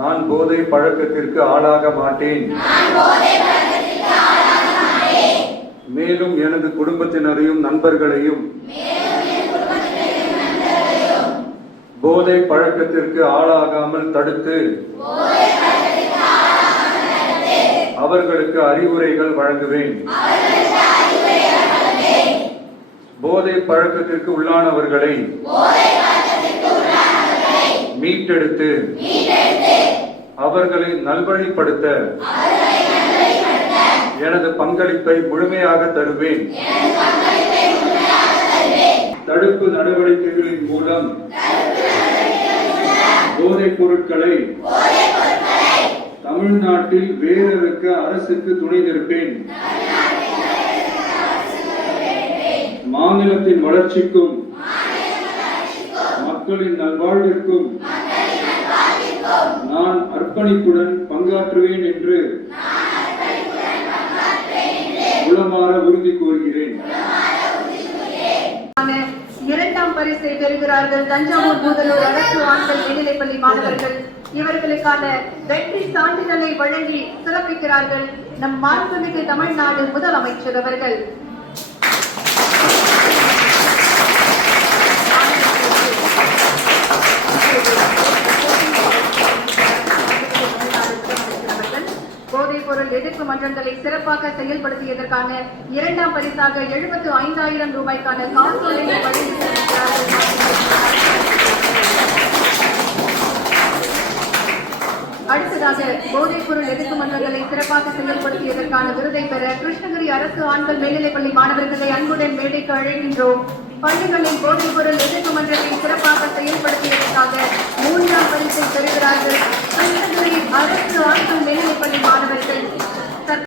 நான் போதை பழக்கத்திற்கு ஆளாக மாட்டேன். மேலும் எனது குடும்பத்தினரையும் நண்பர்களையும் போதை பழக்கத்திற்கு ஆளாகாமல் தடுத்து அவர்களுக்கு அறிவுரைகள் வழங்குவேன். போதை பழக்கத்திற்கு உள்ளானவர்களை மீட்டெடுத்து அவர்களை நல்வழிப்படுத்த எனது பங்களிப்பை முழுமையாக தருவேன். தடுப்பு நடவடிக்கைகளின் மூலம் போதைப் பொருட்களை தமிழ்நாட்டில் வேறறுக்க அரசுக்கு துணை நிற்பேன். மாநிலத்தின் வளர்ச்சிக்கும் மக்களின் நல்வாழ்விற்கும் நான் அர்ப்பணிப்புடன் பங்காற்றுவேன் என்று உளமாற உறுதி கூறுகிறேன். இரண்டாம் பரிசை பெறுகிறார்கள் தஞ்சாவூர் முதலூர் அரசு ஆண்கள் மேல்நிலைப்பள்ளி மாணவர்கள். இவர்களுக்கான வெற்றி சான்றிதழை வழங்கி சிறப்பிக்கிறார்கள் நம் மாண்புமிகு தமிழ்நாடு முதலமைச்சர் அவர்கள். போதைப் பொருள் எதிர்ப்பு மன்றங்களை சிறப்பாக செயல்படுத்தியதற்கான இரண்டாம் பரிசாக 75,000 ரூபாய்க்கான காசோலை வழங்கியிருக்கிறார்கள். அடுத்ததாக போதைப் பொருள் எதிர்ப்பு மன்றங்களை சிறப்பாக செயல்படுத்தியதற்கான விருதை பெற கிருஷ்ணகிரி அரசு ஆண்கள் மேல்நிலைப்பள்ளி மாணவர்களை அன்புடன் மேடைக்கு அழைக்கின்றோம். பள்ளிகளில் போதைப் பொருள் எதிர்ப்பு மன்றத்தை சிறப்பாக செயல்படுத்தியதற்காக 3ஆம் பரிசை பெறுகிறார்கள்